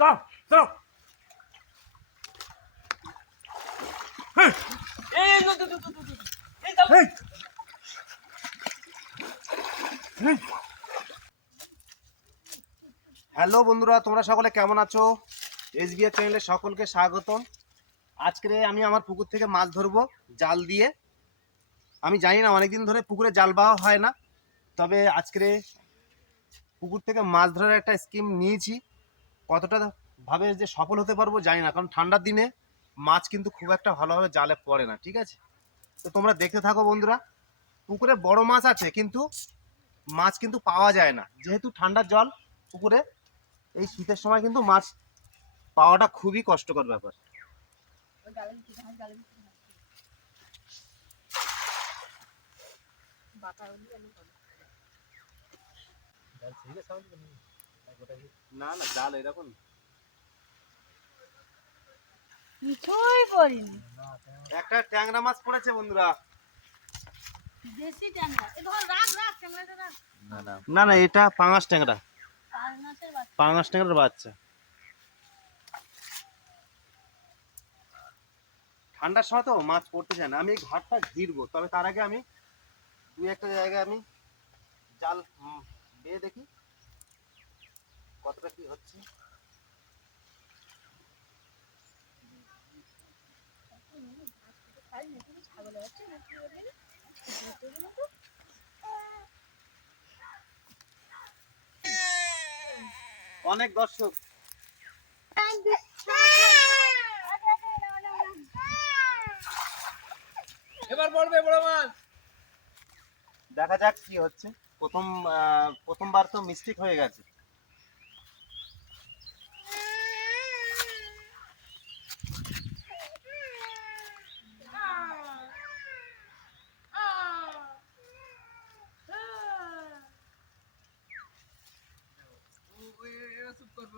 দাও দাও। হ্যালো বন্ধুরা তোমরা সকলে কেমন আছো? এসবিআই চ্যানেলে সকলকে স্বাগতম। আজকে আমি আমার পুকুর থেকে মাছ ধরবো জাল দিয়ে। আমি জানি না অনেকদিন ধরে পুকুরে জাল বাওয়া হয় না। তবে আজকে পুকুর থেকে মাছ ধরার একটা স্কিম নিয়েছি। কতটা ভাবে যে সফল হতে পারব জানি না, কারণ ঠান্ডার দিনে মাছ কিন্তু খুব একটা ভালোভাবে জালে পড়ে না, ঠিক আছে? তো তোমরা দেখতে থাকো বন্ধুরা, পুকুরে বড় মাছ আছে, কিন্তু মাছ কিন্তু পাওয়া যায় না। যেহেতু ঠান্ডার জল পুকুরে, এই শীতের সময় কিন্তু মাছ পাওয়াটা খুবই কষ্টকর ব্যাপার। না না জাল এরকম। কিছুই করিনি। একটা ট্যাংরা মাছ পড়েছে বন্ধুরা। দেশি ট্যাংরা। এ ধর রাখ রাখ ট্যাংরাটা রাখ। না না। এটা পাঙাশ ট্যাংরা। বাচ্চা। পাঙাশ ট্যাংরার বাচ্চা। ঠান্ডার সময় তো মাছ পড়তে চায় না। আমি এই ঘাটটা ঘিরবো। তবে তার আগে আমি দুই একটা জায়গায় আমি জাল বেয়ে দেখি। কতটা কি হচ্ছে? অনেক দর্শক। এবার পড়বে বড় মাছ। দেখা যাক কি হচ্ছে। প্রথম প্রথমবার তো মিস্টেক হয়ে গেছে।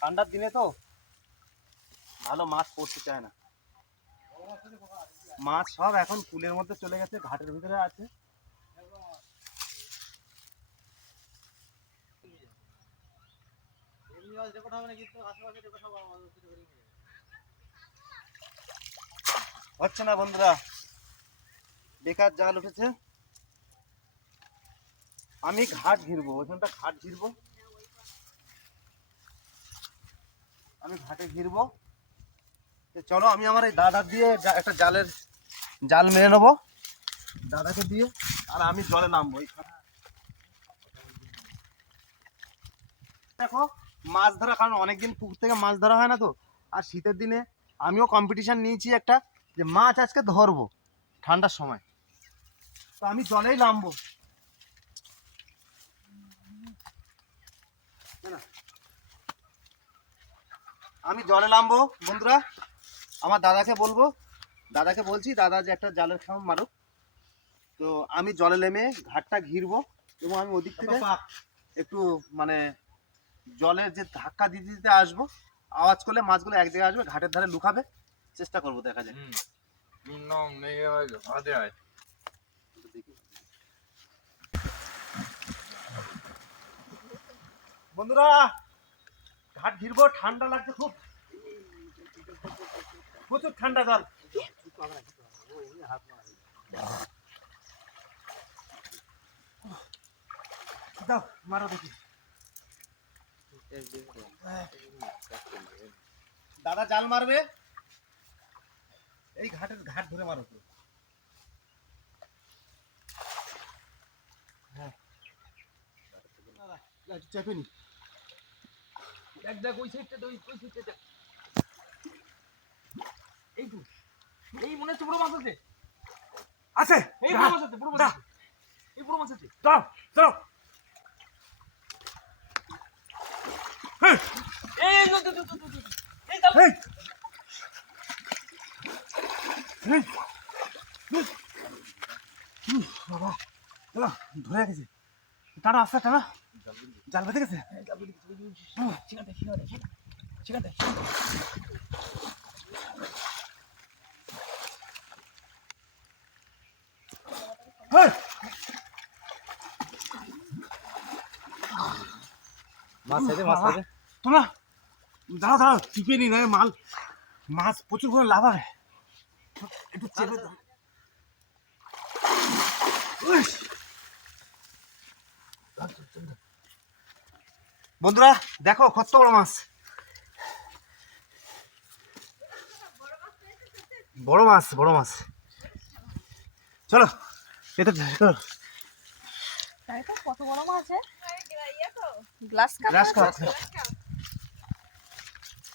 ঠান্ডার দিনে তো ভালো মাছ পড়তে চায় না। মাছ সব এখন কুলের মধ্যে চলে গেছে, ঘাটের ভিতরে আছে। হচ্ছে না বন্ধুরা। বেকার জাল উঠেছে। আমি ঘাট ঘিরবো ওইখানটা ঘাট ঘিরবো। আমি ঘাটে ঘিরবো। চলো, আমি আমার এই দাদা দিয়ে একটা জালের জাল মেরে নেব। দাদাকে দিয়ে, আর আমি জলে নামবো দেখো, মাছ ধরা, কারণ অনেকদিন পুকুর থেকে মাছ ধরা হয় না তো। আর শীতের দিনে আমিও কম্পিটিশন নিয়েছি একটা, যে মাছ আজকে ধরবো ঠান্ডার সময়। তো আমি জলেই নামবো। আমি জলে নামবো বন্ধুরা। আমার দাদাকে বলব দাদাকে বলছি দাদা যে একটা জালের খাম মারুক। তো আমি জলে নেমে ঘাটটা ঘিরবো এবং আমি ওদিক থেকে একটু মানে জলের যে ধাক্কা দিতে দিতে আসব আওয়াজ করলে মাছগুলো এক জায়গায় আসবে ঘাটের ধারে লুকাবে। চেষ্টা করব দেখা যায় নম নেই হয় ভাদে হয় বন্ধুরা, ঘাট ঘিরবো, ঠান্ডা লাগছে খুব। প্রচুর ঠান্ডা জল। দাও, মারো দেখি। দাদা জাল মারবে। এই ঘাটের ঘাট ধরে মারো। হ্যাঁ। চেপে নি। দেখ দেখ ওই সাইডটা ওই ওই সাইডটা দেখ। এই তো। এই মনে হচ্ছে বড় মাছ আছে। আছে। এই বড় মাছ আছে বড় মাছ আছে। এই বড় মাছ আছে। দাও দাও। এই দু- দু- দু- দু- দু- এই জাল এই বাবা। বাবা, ধরে গেছে টানা টানা জাল বেঁধে গেছে থেকে সেখান থেকে সেখান থেকে হেই! বাবা, তোমরা দাঁড়াও দাঁড়াও টিপে নি না মাল। মাছ প্রচুর করে লাভ হবে। একটু চেপে বন্ধুরা দেখো কত বড় মাছ। বড় মাছ বড় মাছ। চলো এটা চলো তাই কত বড় মাছ আছে গ্লাস কাপ গ্রাস কাপ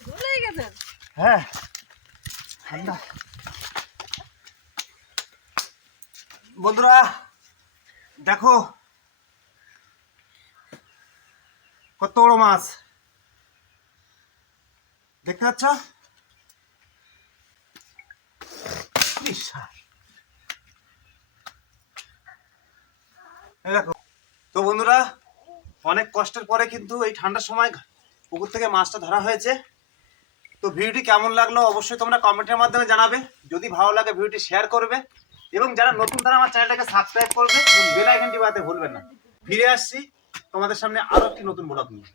ভুলে গেছেন? হ্যাঁ। ঠান্ডা। বন্ধুরা দেখো কত বড় মাছ। দেখতে পাচ্ছ? দেখো। তো বন্ধুরা অনেক কষ্টের পরে কিন্তু এই ঠান্ডার সময় পুকুর থেকে মাছটা ধরা হয়েছে। তো ভিডিওটি কেমন লাগল অবশ্যই তোমরা কমেন্টের মাধ্যমে জানাবে। যদি ভালো লাগে ভিডিওটি শেয়ার করবে এবং যারা নতুন তারা আমার চ্যানেলটাকে সাবস্ক্রাইব করবে এবং বেল আইকনটি ভুলবেন না। ফিরে আসছি তোমাদের সামনে আরও একটি নতুন ব্লগ নিয়ে।